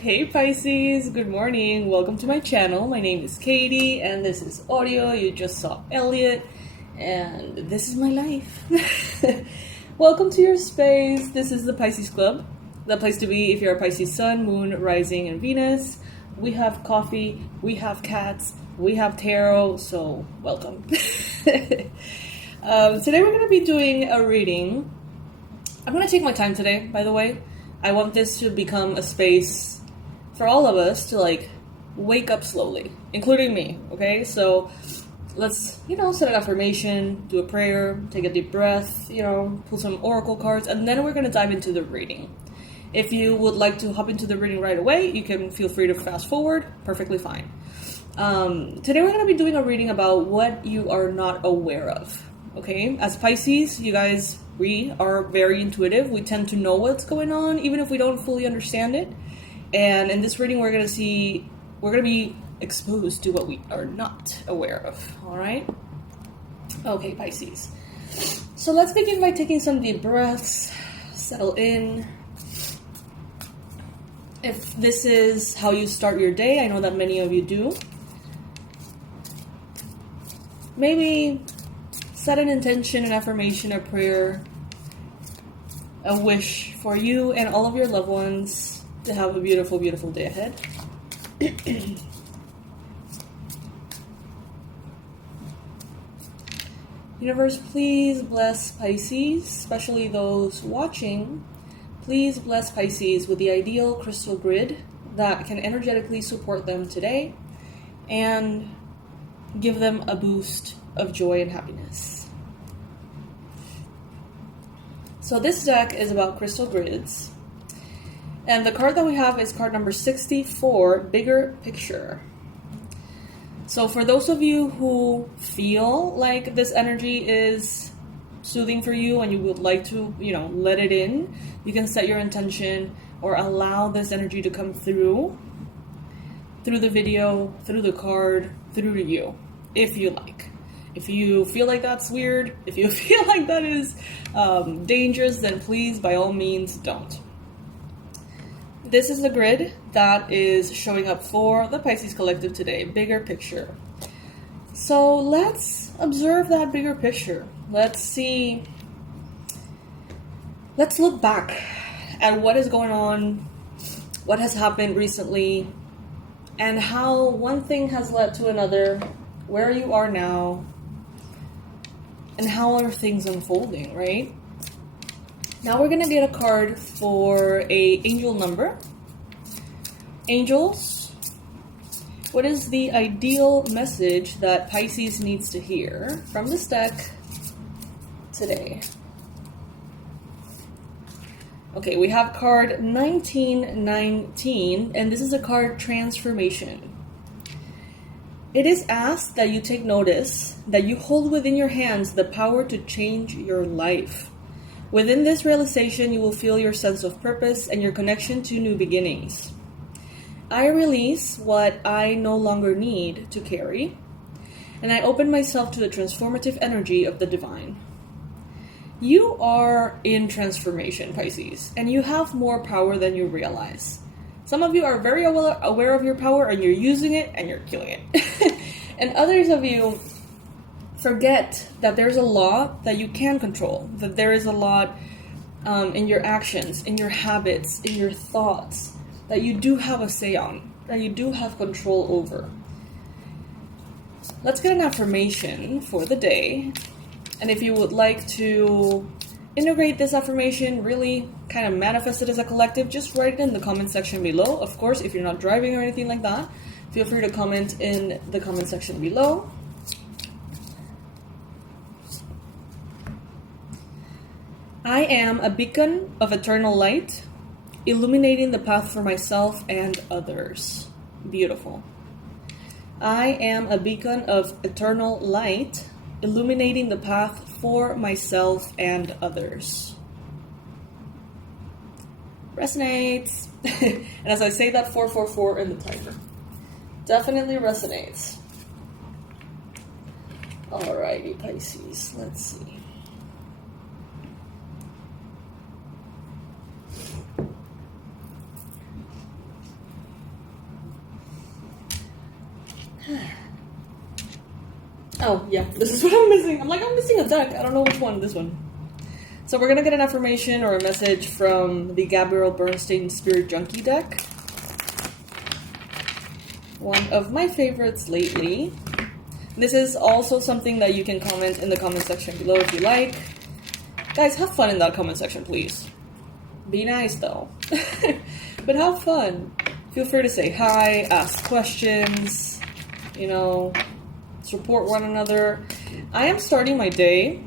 Hey Pisces, good morning. Welcome to my channel. My name is Katie and this is audio. You just saw Elliot and this is my life. Welcome to your space. This is the Pisces Club, the place to be if you're a Pisces sun, moon, rising, and Venus. We have coffee, we have cats, we have tarot, so welcome. Today we're going to be doing a reading. I'm going to take my time today, by the way. I want this to become a space for all of us to wake up slowly, including me, okay? So let's, set an affirmation, do a prayer, take a deep breath, pull some oracle cards, and then we're going to dive into the reading. If you would like to hop into the reading right away, you can feel free to fast forward, perfectly fine. Today we're going to be doing a reading about what you are not aware of, okay? As Pisces, you guys, we are very intuitive. We tend to know what's going on, even if we don't fully understand it. And in this reading, we're going to be exposed to what we are not aware of, all right? Okay, Pisces. So let's begin by taking some deep breaths, settle in. If this is how you start your day, I know that many of you do. Maybe set an intention, an affirmation, a prayer, a wish for you and all of your loved ones to have a beautiful, beautiful day ahead. Universe, please bless Pisces, especially those watching. Please bless Pisces with the ideal crystal grid that can energetically support them today and give them a boost of joy and happiness. So this deck is about crystal grids. And the card that we have is card number 64, Bigger Picture. So for those of you who feel like this energy is soothing for you and you would like to, let it in, you can set your intention or allow this energy to come through the video, through the card, through to you, if you like. If you feel like that's weird, if you feel like that is dangerous, then please, by all means, don't. This is the grid that is showing up for the Pisces Collective today, Bigger Picture. So let's observe that bigger picture. Let's look back at what is going on, what has happened recently, and how one thing has led to another, where you are now, and how are things unfolding, right? Now we're going to get a card for a angel number. Angels, what is the ideal message that Pisces needs to hear from this deck today? Okay, we have card 1919, and this is a card transformation. It is asked that you take notice that you hold within your hands the power to change your life. Within this realization, you will feel your sense of purpose and your connection to new beginnings. I release what I no longer need to carry, and I open myself to the transformative energy of the divine. You are in transformation, Pisces, and you have more power than you realize. Some of you are very aware of your power, and you're using it, and you're killing it. And others of you forget that there's a lot that you can control, that there is a lot in your actions, in your habits, in your thoughts, that you do have a say on, that you do have control over. Let's get an affirmation for the day. And if you would like to integrate this affirmation, really kind of manifest it as a collective, just write it in the comment section below. Of course, if you're not driving or anything like that, feel free to comment in the comment section below. I am a beacon of eternal light, illuminating the path for myself and others. Beautiful. I am a beacon of eternal light, illuminating the path for myself and others. Resonates. And as I say that, 444 in the timer. Definitely resonates. Alrighty, Pisces. Let's see. Oh, yeah, this is what I'm missing. I'm missing a deck. I don't know which one. This one. So we're going to get an affirmation or a message from the Gabrielle Bernstein Spirit Junkie deck. One of my favorites lately. This is also something that you can comment in the comment section below if you like. Guys, have fun in that comment section, please. Be nice, though. But have fun. Feel free to say hi, ask questions, support one another. I am starting my day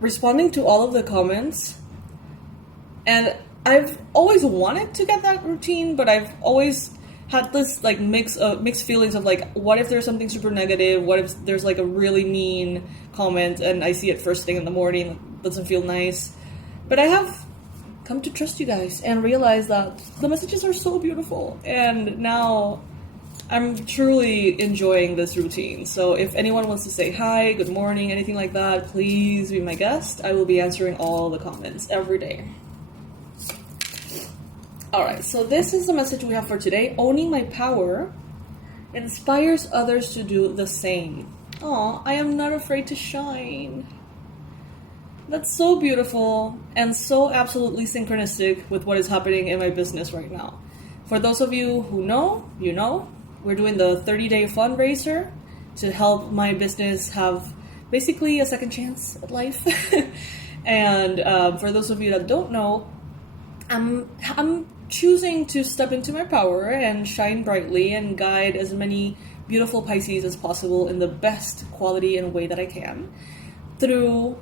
responding to all of the comments, and I've always wanted to get that routine, but I've always had this mixed feelings of what if there's something super negative, what if there's a really mean comment and I see it first thing in the morning, it doesn't feel nice. But I have come to trust you guys and realize that the messages are so beautiful, and now I'm truly enjoying this routine. So if anyone wants to say hi, good morning, anything like that, please be my guest. I will be answering all the comments every day. Alright, so this is the message we have for today. Owning my power inspires others to do the same. Aw, I am not afraid to shine. That's so beautiful and so absolutely synchronistic with what is happening in my business right now. For those of you who know, you know. We're doing the 30-day fundraiser to help my business have basically a second chance at life. And for those of you that don't know, I'm choosing to step into my power and shine brightly and guide as many beautiful Pisces as possible in the best quality and way that I can through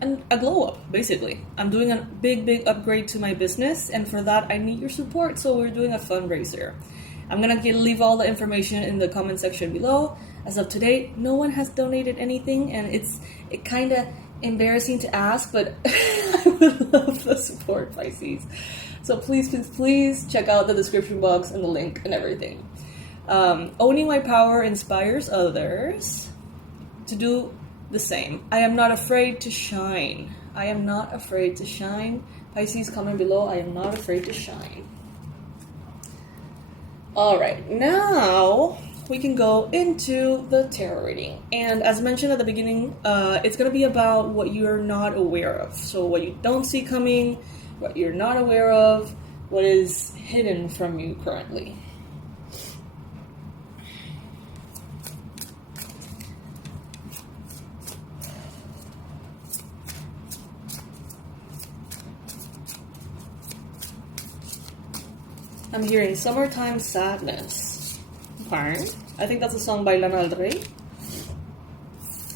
a glow up, basically. I'm doing a big upgrade to my business, and for that I need your support, so we're doing a fundraiser. I'm gonna leave all the information in the comment section below. As of today, no one has donated anything, and it's kind of embarrassing to ask, but I would love the support, Pisces. So please check out the description box and the link and everything. Owning my power inspires others to do the same. I am not afraid to shine. I am not afraid to shine. Pisces, comment below. I am not afraid to shine. Alright, now we can go into the tarot reading. And as mentioned at the beginning, it's going to be about what you're not aware of. So what you don't see coming, what you're not aware of, what is hidden from you currently. I'm hearing Summertime Sadness. Okay. I think that's a song by Lana Del Rey.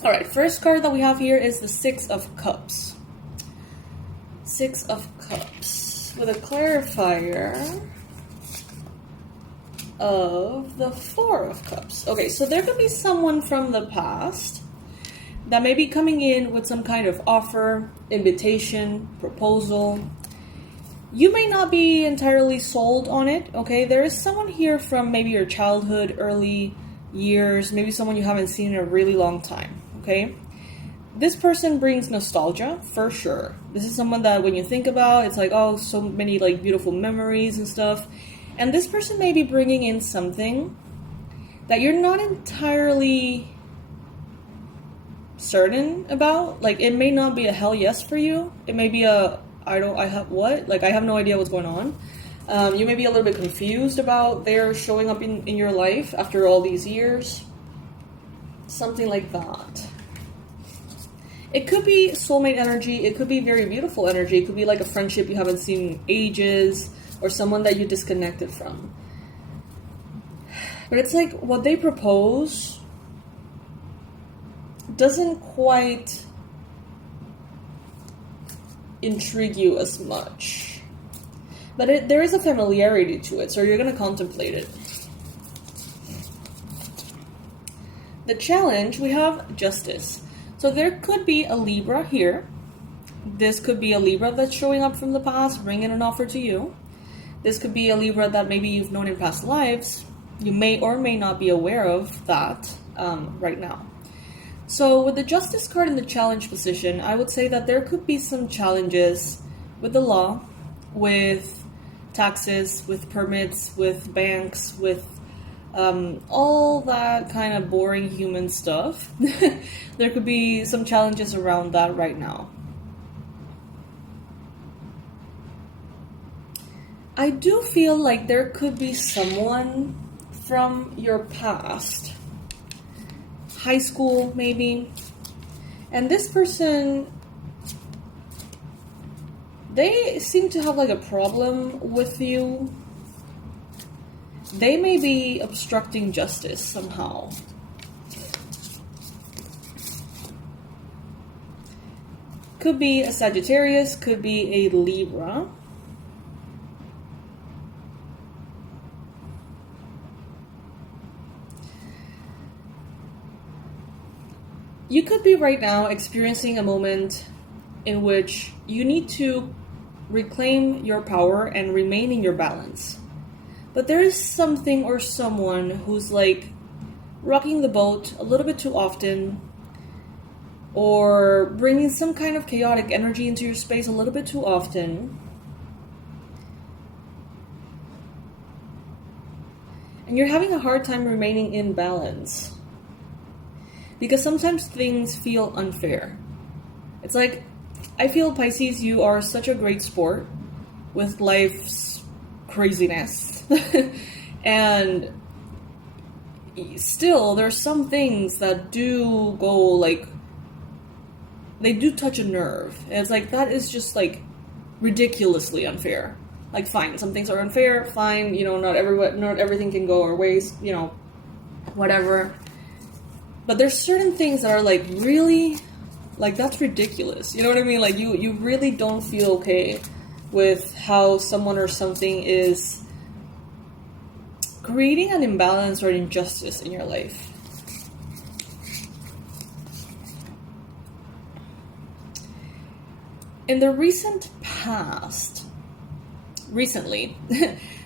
Alright, first card that we have here is the Six of Cups. Six of Cups. With a clarifier of the Four of Cups. Okay, so there could be someone from the past that may be coming in with some kind of offer, invitation, proposal. You may not be entirely sold on it, okay? There is someone here from maybe your childhood, early years, maybe someone you haven't seen in a really long time, okay? This person brings nostalgia, for sure. This is someone that when you think about, it's like, oh, so many beautiful memories and stuff. And this person may be bringing in something that you're not entirely certain about. It may not be a hell yes for you. It may be a I have no idea what's going on. You may be a little bit confused about their showing up in your life after all these years. Something like that. It could be soulmate energy. It could be very beautiful energy. It could be like a friendship you haven't seen in ages, or someone that you disconnected from. But it's like what they propose doesn't quite intrigue you as much, but there is a familiarity to it, so you're going to contemplate it. The challenge, we have Justice. So there could be a Libra here. This could be a Libra that's showing up from the past, bringing an offer to you. This could be a Libra that maybe you've known in past lives. You may or may not be aware of that right now. So with the Justice card in the challenge position, I would say that there could be some challenges with the law, with taxes, with permits, with banks, with all that kind of boring human stuff. There could be some challenges around that right now. I do feel like there could be someone from your past, high school maybe, and this person, they seem to have like a problem with you. They may be obstructing justice somehow. Could be a Sagittarius, could be a Libra. You could be right now experiencing a moment in which you need to reclaim your power and remain in your balance. But there is something or someone who's like rocking the boat a little bit too often, or bringing some kind of chaotic energy into your space a little bit too often. And you're having a hard time remaining in balance. Because sometimes things feel unfair. It's like, I feel, Pisces, you are such a great sport with life's craziness. And still, there's some things that do go like, they do touch a nerve. And it's like, that is just like ridiculously unfair. Like, fine, some things are unfair, fine, not everything can go our ways, whatever. But there's certain things that are like, really, like, that's ridiculous. You know what I mean? Like, you really don't feel okay with how someone or something is creating an imbalance or an injustice in your life. In the recent past, recently,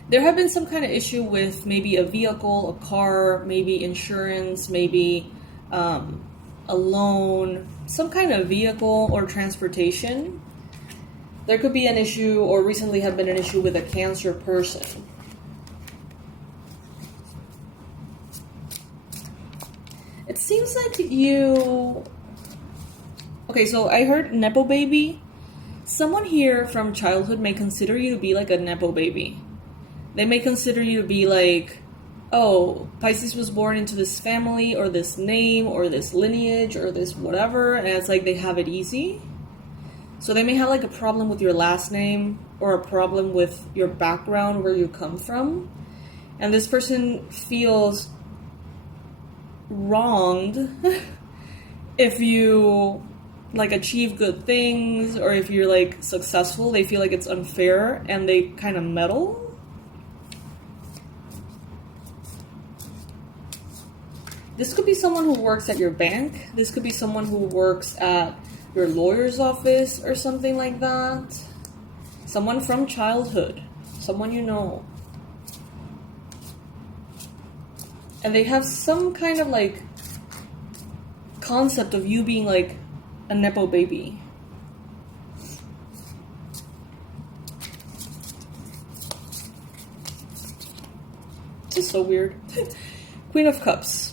there have been some kind of issue with maybe a vehicle, a car, maybe insurance, maybe a loan, some kind of vehicle or transportation. There could be an issue, or recently have been an issue, with a Cancer person. It seems like you... Okay, so I heard Nepo baby. Someone here from childhood may consider you to be like a Nepo baby. They may consider you to be like, oh, Pisces was born into this family, or this name, or this lineage, or this whatever, and it's like they have it easy. So they may have like a problem with your last name, or a problem with your background, where you come from. And this person feels wronged if you like achieve good things, or if you're like successful. They feel like it's unfair, and they kind of meddle. This could be someone who works at your bank. This could be someone who works at your lawyer's office or something like that. Someone from childhood. Someone you know. And they have some kind of like concept of you being like a Nepo baby. This is so weird. Queen of Cups.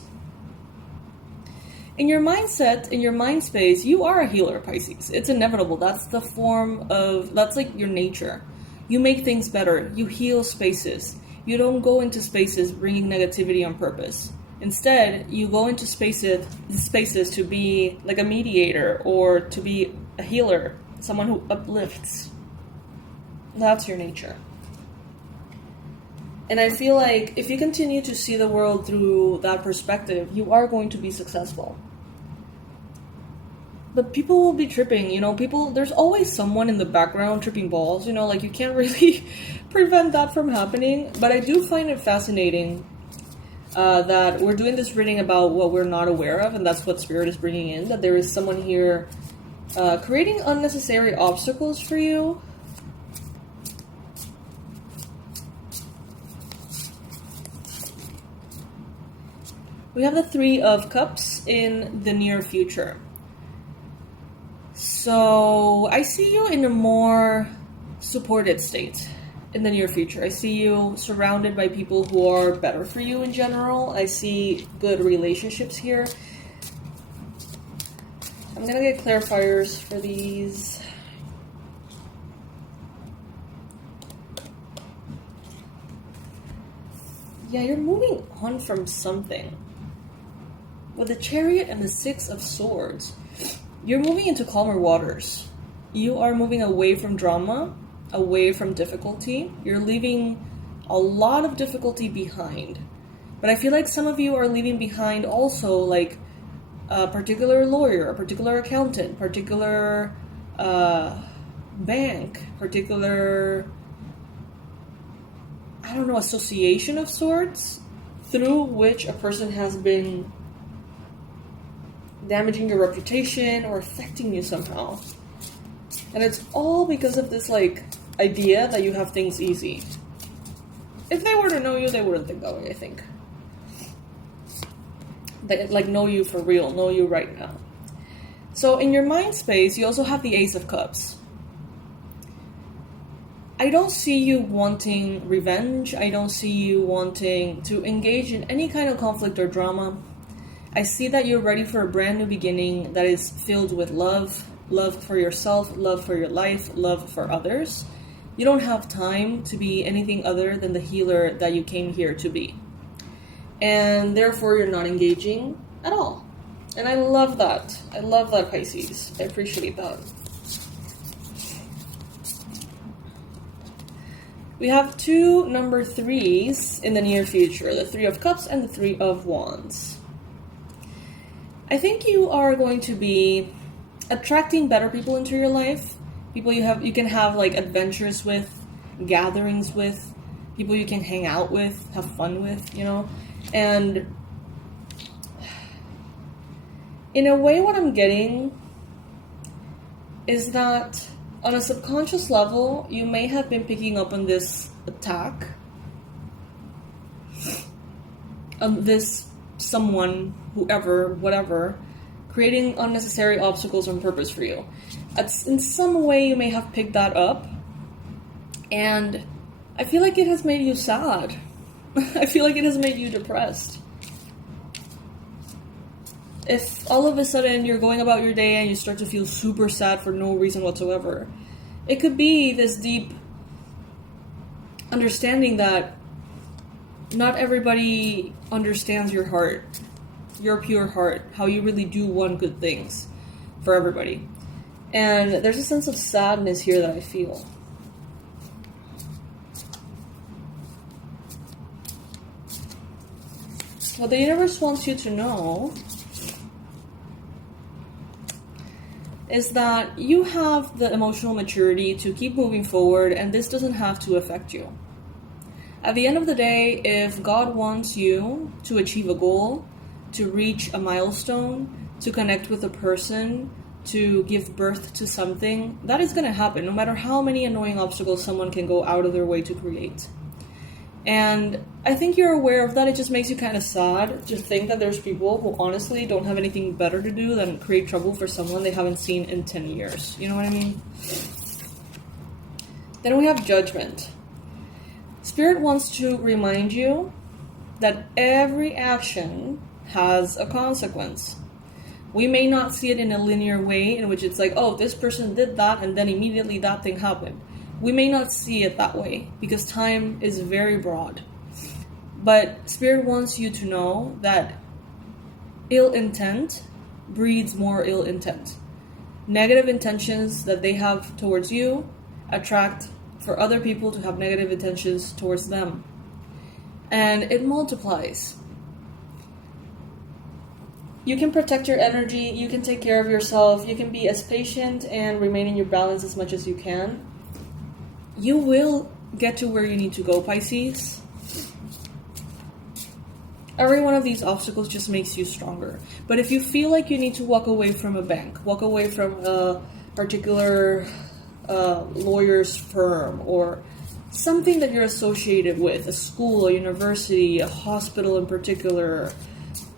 In your mindset, in your mind space, you are a healer, Pisces. It's inevitable. That's the form of, that's like your nature. You make things better. You heal spaces. You don't go into spaces bringing negativity on purpose. Instead, you go into spaces to be like a mediator, or to be a healer, someone who uplifts. That's your nature. And I feel like if you continue to see the world through that perspective, you are going to be successful. But people will be tripping, there's always someone in the background tripping balls, like you can't really prevent that from happening. But I do find it fascinating that we're doing this reading about what we're not aware of, and that's what Spirit is bringing in, that there is someone here creating unnecessary obstacles for you. We have the Three of Cups in the near future. So I see you in a more supported state. in the near future. I see you surrounded by people who are better for you in general. I see good relationships here. I'm gonna get clarifiers for these. Yeah, you're moving on from something. With the Chariot and the Six of Swords, you're moving into calmer waters. You are moving away from drama, away from difficulty. You're leaving a lot of difficulty behind. But I feel like some of you are leaving behind also like a particular lawyer, a particular accountant, particular bank, particular, I don't know, association of sorts through which a person has been damaging your reputation or affecting you somehow. And it's all because of this like idea that you have things easy. If they were to know you, they wouldn't think that way, I think. They like know you for real, know you right now. So in your mind space, you also have the Ace of Cups. I don't see you wanting revenge. I don't see you wanting to engage in any kind of conflict or drama. I see that you're ready for a brand new beginning that is filled with love. Love for yourself, love for your life, love for others. You don't have time to be anything other than the healer that you came here to be. And therefore, you're not engaging at all. And I love that. I love that, Pisces. I appreciate that. We have two number 3s in the near future. The Three of Cups and the Three of Wands. I think you are going to be attracting better people into your life. People you can have like adventures with, gatherings with, people you can hang out with, have fun with, you know. And in a way, what I'm getting is that on a subconscious level, you may have been picking up on this attack, on this someone, whoever, whatever, creating unnecessary obstacles on purpose for you. In some way, you may have picked that up, and I feel like it has made you sad. I feel like it has made you depressed. If all of a sudden you're going about your day and you start to feel super sad for no reason whatsoever, it could be this deep understanding that not everybody understands your heart, your pure heart, how you really do want good things for everybody. And there's a sense of sadness here that I feel. What the universe wants you to know is that you have the emotional maturity to keep moving forward, and this doesn't have to affect you. At the end of the day, if God wants you to achieve a goal, to reach a milestone, to connect with a person, to give birth to something, that is going to happen, no matter how many annoying obstacles someone can go out of their way to create. And I think you're aware of that. It just makes you kind of sad to think that there's people who honestly don't have anything better to do than create trouble for someone they haven't seen in 10 years. You know what I mean? Then we have Judgment. Spirit wants to remind you that every action has a consequence. We may not see it in a linear way in which it's like, oh, this person did that and then immediately that thing happened. We may not see it that way because time is very broad. But Spirit wants you to know that ill intent breeds more ill intent. Negative intentions that they have towards you attract for other people to have negative intentions towards them. And it multiplies. You can protect your energy, you can take care of yourself, you can be as patient and remain in your balance as much as you can. You will get to where you need to go, Pisces. Every one of these obstacles just makes you stronger. But if you feel like you need to walk away from a bank, walk away from a particular lawyer's firm, or something that you're associated with, a school, a university, a hospital in particular,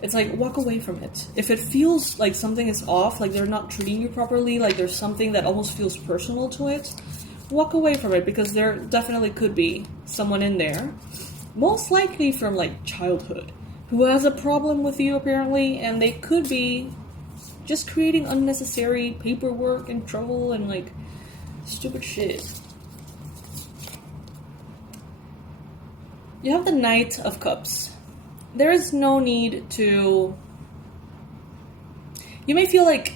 it's like, walk away from it. If it feels like something is off, like they're not treating you properly, like there's something that almost feels personal to it, walk away from it, because there definitely could be someone in there, most likely from like childhood, who has a problem with you apparently, and they could be just creating unnecessary paperwork and trouble and like stupid shit. You have the Knight of Cups. There is no need to... You may feel like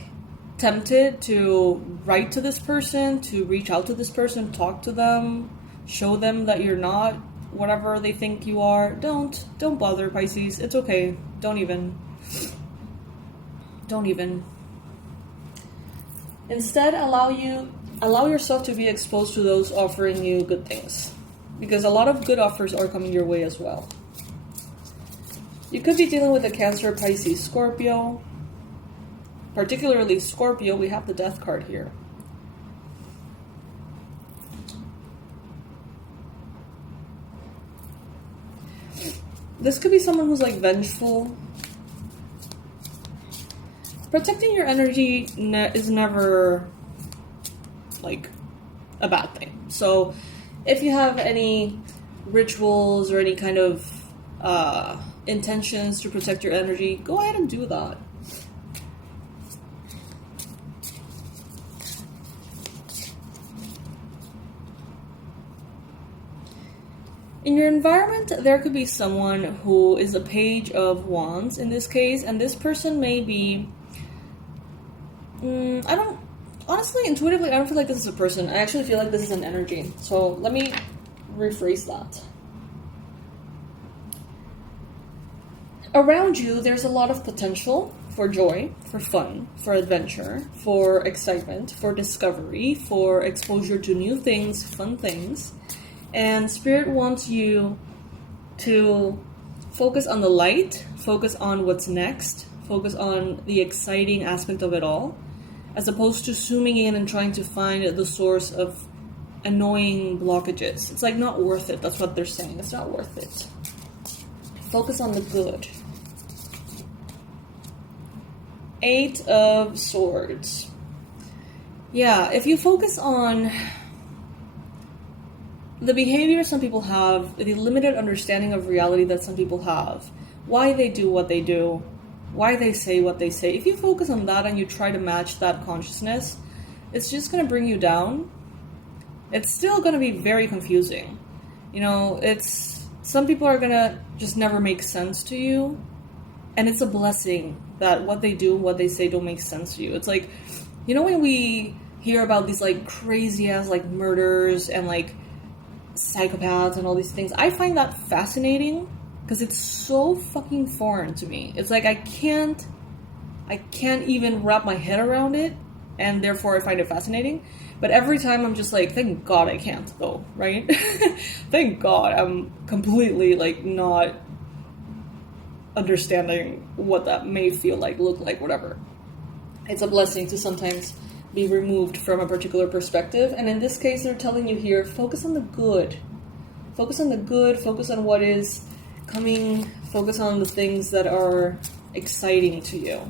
tempted to write to this person, to reach out to this person, talk to them, show them that you're not whatever they think you are. Don't bother, Pisces. It's okay. Don't even. Instead, allow yourself to be exposed to those offering you good things, because a lot of good offers are coming your way as well. You could be dealing with a Cancer, Pisces, Scorpio. Particularly Scorpio, we have the Death card here. This could be someone who's like vengeful. Protecting your energy is never like a bad thing. So if you have any rituals or any kind of intentions to protect your energy, go ahead and do that. In your environment, there could be someone who is a Page of Wands in this case, and this person may be... honestly, intuitively, I don't feel like this is a person. I actually feel like this is an energy. So let me rephrase that. Around you, there's a lot of potential for joy, for fun, for adventure, for excitement, for discovery, for exposure to new things, fun things. And Spirit wants you to focus on the light, focus on what's next, focus on the exciting aspect of it all, as opposed to zooming in and trying to find the source of annoying blockages. It's like not worth it. That's what they're saying. It's not worth it. Focus on the good. 8 of Swords. Yeah, if you focus on the behavior some people have, the limited understanding of reality that some people have, why they do what they do, why they say what they say, if you focus on that and you try to match that consciousness, it's just going to bring you down. It's still going to be very confusing. You know, some people are going to just never make sense to you, and it's a blessing that what they do, what they say don't make sense to you. It's like, you know, when we hear about these like crazy ass like murders and like psychopaths and all these things, I find that fascinating because it's so fucking foreign to me. It's like I can't even wrap my head around it, and therefore I find it fascinating. But every time I'm just like, thank God I can't though, right? Thank God I'm completely like not understanding what that may feel like, look like, whatever. It's a blessing to sometimes be removed from a particular perspective. And in this case, they're telling you here, focus on the good. Focus on the good, focus on what is coming, focus on the things that are exciting to you.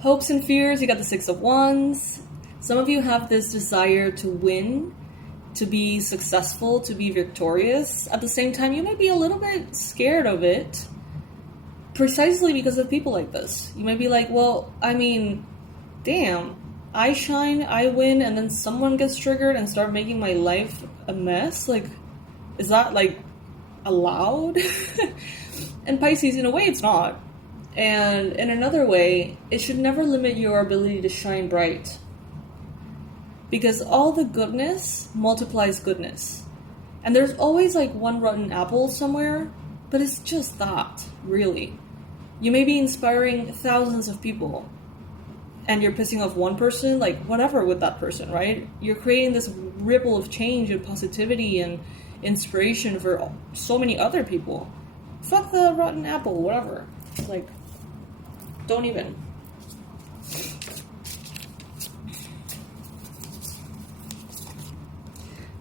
Hopes and fears, you got the 6 of Wands. Some of you have this desire to win, to be successful, to be victorious. At the same time, you may be a little bit scared of it, precisely because of people like this. You might be like, well, I mean, damn, I shine, I win, and then someone gets triggered and start making my life a mess? Like, is that, like, allowed? And Pisces, in a way, it's not. And in another way, it should never limit your ability to shine bright. Because all the goodness multiplies goodness. And there's always, like, one rotten apple somewhere, but it's just that, really. You may be inspiring thousands of people, and you're pissing off one person, like, whatever with that person, right? You're creating this ripple of change and positivity and inspiration for so many other people. Fuck the rotten apple, whatever. Like, don't even.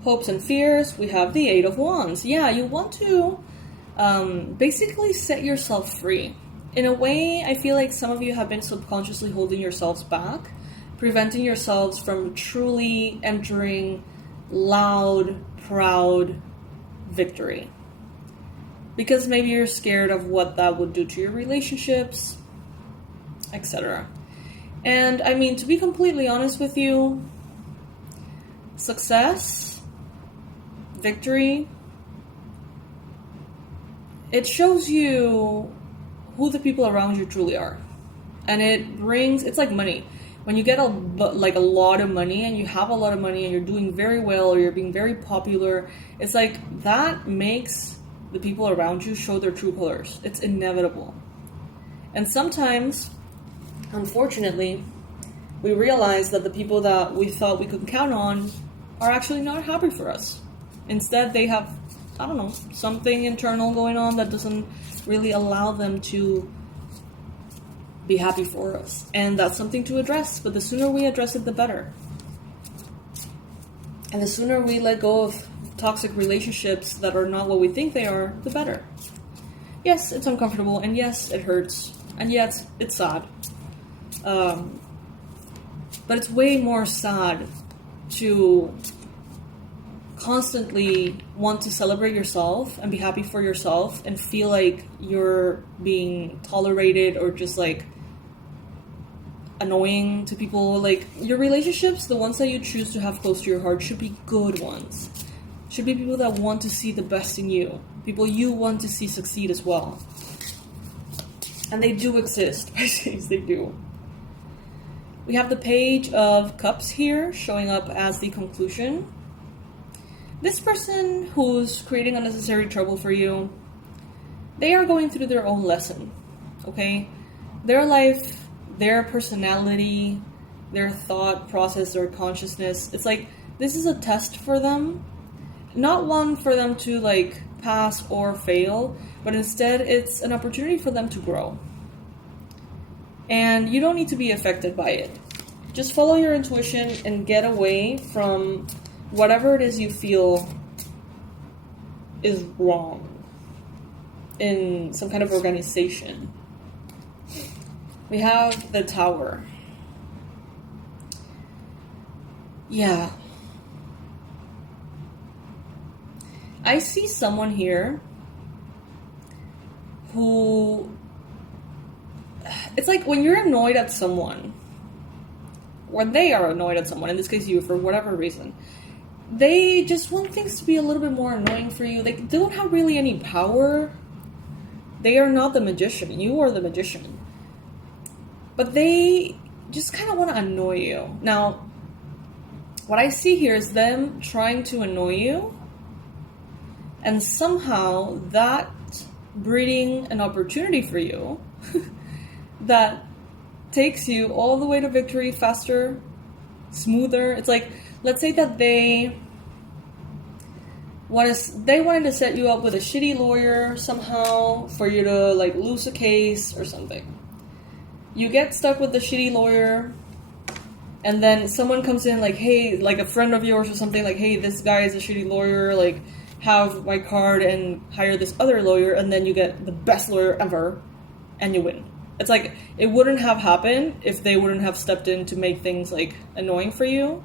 Hopes and fears, we have the 8 of Wands. Yeah, you want to basically set yourself free. In a way, I feel like some of you have been subconsciously holding yourselves back, preventing yourselves from truly entering loud, proud victory. Because maybe you're scared of what that would do to your relationships, etc. And I mean, to be completely honest with you, success, victory, it shows you who the people around you truly are. And it's like money. When you get a lot of money and you have a lot of money and you're doing very well or you're being very popular, it's like that makes the people around you show their true colors. It's inevitable. And sometimes, unfortunately, we realize that the people that we thought we could count on are actually not happy for us. Instead, they have, I don't know, something internal going on that doesn't really allow them to be happy for us. And that's something to address, but the sooner we address it, the better. And the sooner we let go of toxic relationships that are not what we think they are, the better. Yes, it's uncomfortable, and yes, it hurts, and yes, it's sad. But it's way more sad to constantly want to celebrate yourself and be happy for yourself and feel like you're being tolerated or just like annoying to people. Like, your relationships, the ones that you choose to have close to your heart, should be good ones. Should be people that want to see the best in you. People you want to see succeed as well. And they do exist, Pisces, they do. We have the Page of Cups here, showing up as the conclusion. This person who's creating unnecessary trouble for you, they are going through their own lesson, okay? Their life, their personality, their thought process, their consciousness, it's like, this is a test for them. Not one for them to like pass or fail, but instead it's an opportunity for them to grow. And you don't need to be affected by it. Just follow your intuition and get away from whatever it is you feel is wrong in some kind of organization. We have the Tower. Yeah. I see someone here who, it's like when you're annoyed at someone, when they are annoyed at someone, in this case you, for whatever reason, they just want things to be a little bit more annoying for you. They don't have really any power. They are not the magician. You are the magician. But they just kind of want to annoy you. Now, what I see here is them trying to annoy you, and somehow that breeding an opportunity for you that takes you all the way to victory faster, smoother. It's like, let's say that they wanted to set you up with a shitty lawyer somehow for you to like lose a case or something. You get stuck with the shitty lawyer, and then someone comes in like, hey, like a friend of yours or something, like, hey, this guy is a shitty lawyer, like, have my card and hire this other lawyer, and then you get the best lawyer ever, and you win. It's like, it wouldn't have happened if they wouldn't have stepped in to make things, like, annoying for you.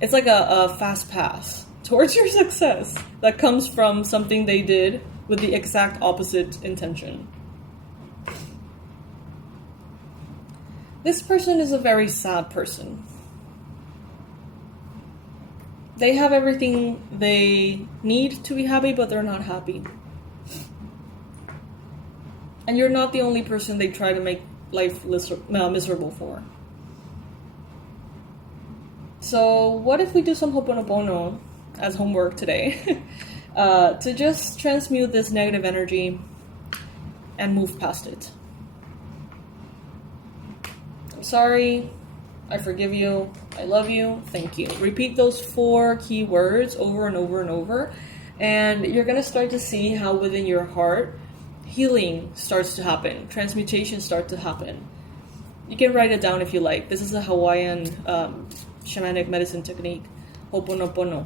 It's like a fast pass towards your success that comes from something they did with the exact opposite intention. This person is a very sad person. They have everything they need to be happy, but they're not happy. And you're not the only person they try to make life miserable for. So what if we do some Ho'oponopono as homework today to just transmute this negative energy and move past it? I'm sorry. I forgive you. I love you. Thank you. Repeat those 4 key words over and over and over. And you're going to start to see how within your heart, healing starts to happen. Transmutation starts to happen. You can write it down if you like. This is a Hawaiian shamanic medicine technique. Ho'oponopono.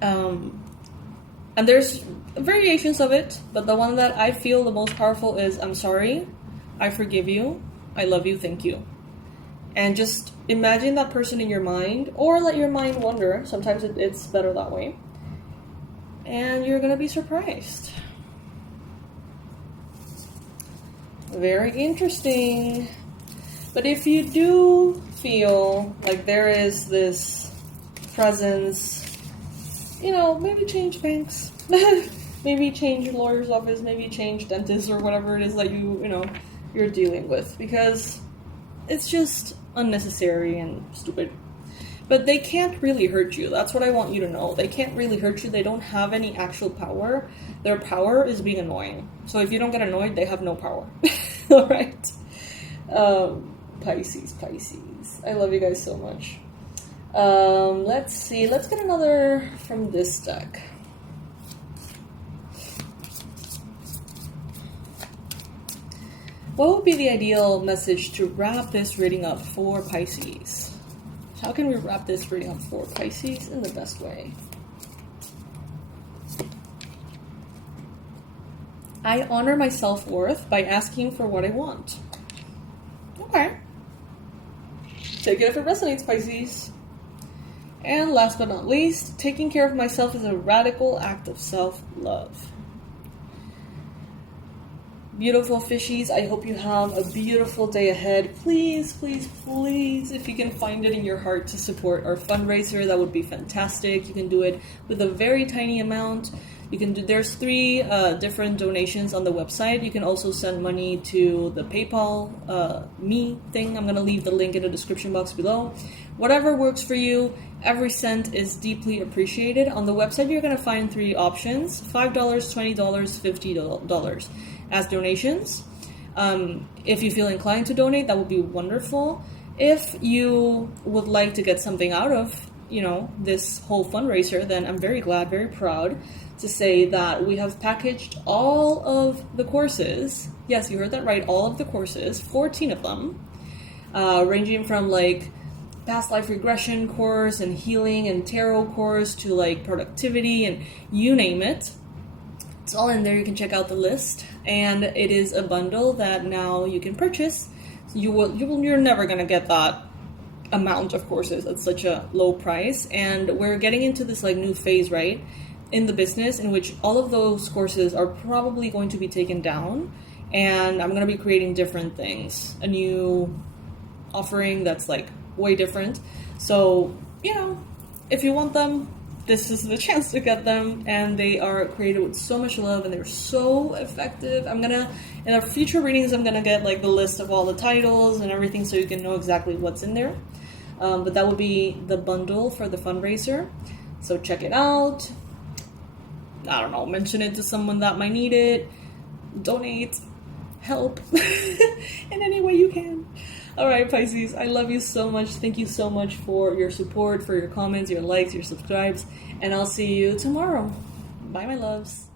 And there's variations of it, but the one that I feel the most powerful is, I'm sorry. I forgive you. I love you. Thank you. And just imagine that person in your mind, or let your mind wander. Sometimes it's better that way. And you're gonna be surprised. Very interesting. But if you do feel like there is this presence, you know, maybe change banks. Maybe change your lawyer's office, maybe change dentist or whatever it is that you're dealing with, because it's just unnecessary and stupid. But they can't really hurt you. That's what I want you to know. They can't really hurt you. They don't have any actual power. Their power is being annoying. So if you don't get annoyed, they have no power. All right. Pisces. I love you guys so much. Let's see. Let's get another from this deck. What would be the ideal message to wrap this reading up for Pisces? How can we wrap this reading up for Pisces in the best way? I honor my self-worth by asking for what I want. Okay. Take it if it resonates, Pisces. And last but not least, taking care of myself is a radical act of self-love. Beautiful fishies, I hope you have a beautiful day ahead. Please, if you can find it in your heart to support our fundraiser, that would be fantastic. You can do it with a very tiny amount. You can do. There's 3 different donations on the website. You can also send money to the PayPal me thing. I'm gonna leave the link in the description box below. Whatever works for you. Every cent is deeply appreciated. On the website, you're gonna find 3 options: $5, $20, $50 as donations. If you feel inclined to donate, that would be wonderful. If you would like to get something out of, this whole fundraiser, then I'm very glad, very proud to say that we have packaged all of the courses. Yes, you heard that right, all of the courses, 14 of them, ranging from like past life regression course and healing and tarot course to like productivity and you name it. It's all in there. You can check out the list, and it is a bundle that now you can purchase. You're never gonna get that amount of courses at such a low price, and we're getting into this like new phase, right, in the business in which all of those courses are probably going to be taken down, and I'm gonna be creating different things, a new offering that's like way different. So if you want them, this is the chance to get them, and they are created with so much love, and they're so effective. In our future readings, I'm gonna get like the list of all the titles and everything, so you can know exactly what's in there. But that would be the bundle for the fundraiser. So check it out. I don't know, mention it to someone that might need it. Donate, help in any way you can. All right, Pisces, I love you so much. Thank you so much for your support, for your comments, your likes, your subscribes, and I'll see you tomorrow. Bye, my loves.